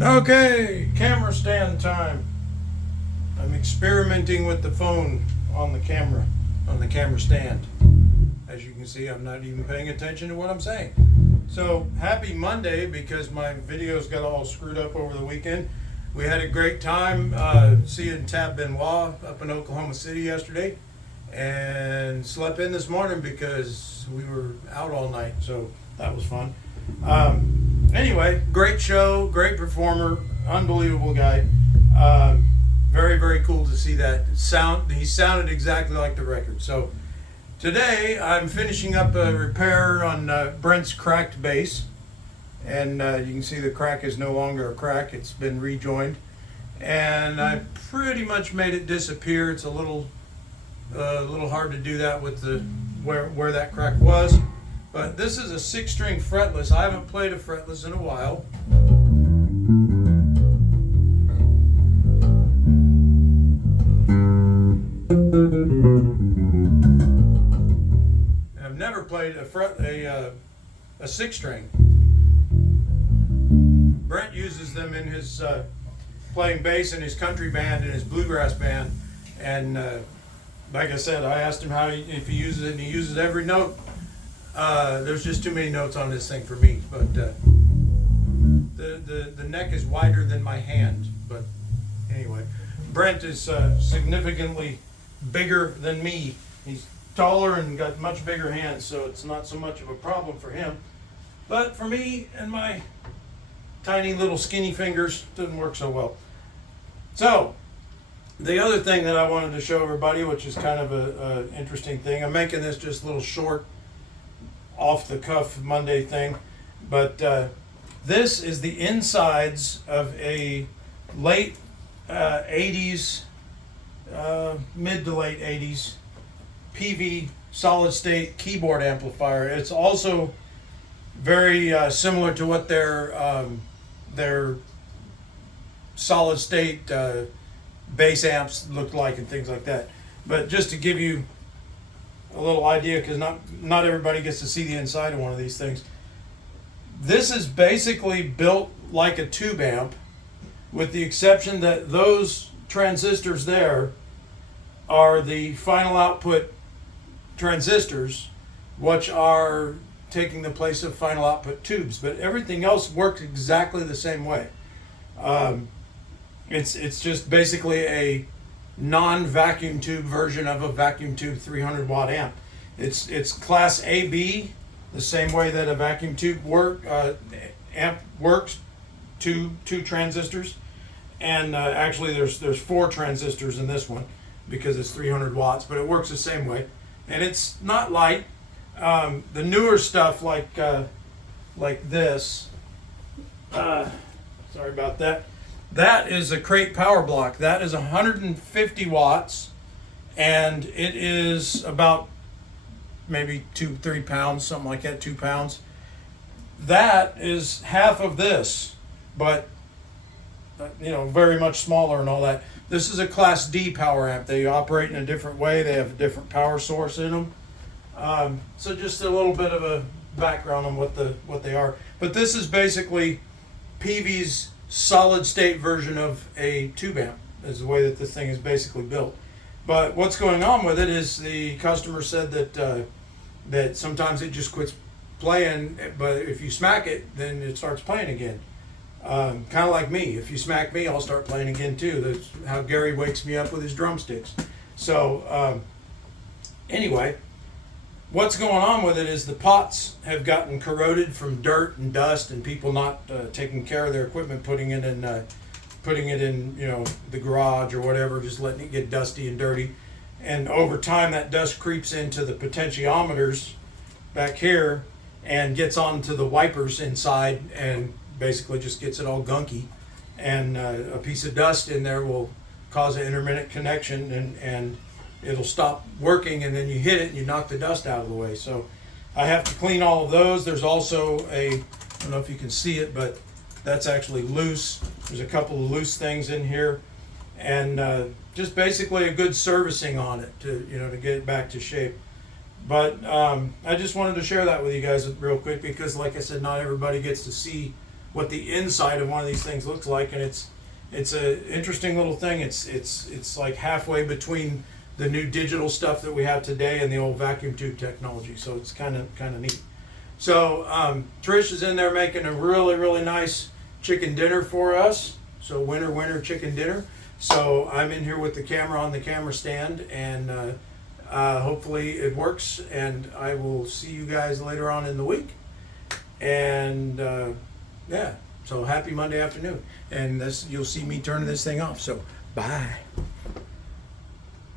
Okay, camera stand time. I'm experimenting with the phone on the camera stand. As you can see, I'm not even paying attention to what I'm saying. So, happy Monday, because my videos got all screwed up over the weekend. We had a great time seeing Tab Benoit up in Oklahoma City yesterday, and slept in this morning because we were out all night, so that was fun. Anyway, great show, great performer, unbelievable guy. Very, very cool to see that sound. He sounded exactly like the record. So today I'm finishing up a repair on Brent's cracked bass, and you can see the crack is no longer a crack. It's been rejoined, and I pretty much made it disappear. It's a little hard to do that with the where that crack was. But this is a 6-string fretless. I haven't played a fretless in a while. And I've never played a 6-string. Brent uses them in his playing bass in his country band and his bluegrass band. And like I said, I asked him if he uses it, and he uses every note. There's just too many notes on this thing for me, but the neck is wider than my hand. But anyway, Brent is significantly bigger than me. He's taller and got much bigger hands, so it's not so much of a problem for him. But for me and my tiny little skinny fingers, it doesn't work so well. So the other thing that I wanted to show everybody, which is kind of a interesting thing, I'm making this just a little short, off the cuff Monday thing, but this is the insides of a late 80s, mid to late 80s PV solid state keyboard amplifier. It's also very similar to what their solid state bass amps look like and things like that. But just to give you a little idea, because not everybody gets to see the inside of one of these things. This is basically built like a tube amp, with the exception that those transistors there are the final output transistors, which are taking the place of final output tubes. But everything else works exactly the same way. It's just basically a non-vacuum tube version of a vacuum tube 300 watt amp. It's class AB, the same way that a vacuum tube amp works, two transistors, and actually there's 4 transistors in this one because it's 300 watts, but it works the same way, and it's not light. The newer stuff like this, sorry about that. That is a Crate Power Block. That is 150 watts, and it is about maybe 2-3 pounds, something like that, 2 pounds. That is half of this, but very much smaller and all that. This is a Class D power amp. They operate in a different way. They have a different power source in them. So just a little bit of a background on what they are. But this is basically PV's solid state version of a tube amp, is the way that this thing is basically built. But what's going on with it is the customer said that sometimes it just quits playing, but if you smack it, then it starts playing again. Kind of like me. If you smack me, I'll start playing again too. That's how Gary wakes me up with his drumsticks. So anyway, what's going on with it is the pots have gotten corroded from dirt and dust and people not taking care of their equipment, putting it in the garage or whatever, just letting it get dusty and dirty. And over time, that dust creeps into the potentiometers back here and gets onto the wipers inside and basically just gets it all gunky. And a piece of dust in there will cause an intermittent connection, and it'll stop working, and then you hit it and you knock the dust out of the way. So I have to clean all of those. There's also I don't know if you can see it, but that's actually loose. There's a couple of loose things in here, and just basically a good servicing on it to get it back to shape. But I just wanted to share that with you guys real quick, because like I said, not everybody gets to see what the inside of one of these things looks like, and it's a interesting little thing. It's like halfway between the new digital stuff that we have today and the old vacuum tube technology. So it's kind of neat. So Trish is in there making a really nice chicken dinner for us. So winter chicken dinner. So I'm in here with the camera on the camera stand, and hopefully it works. And I will see you guys later on in the week. And yeah, so happy Monday afternoon. And this, you'll see me turning this thing off. So bye.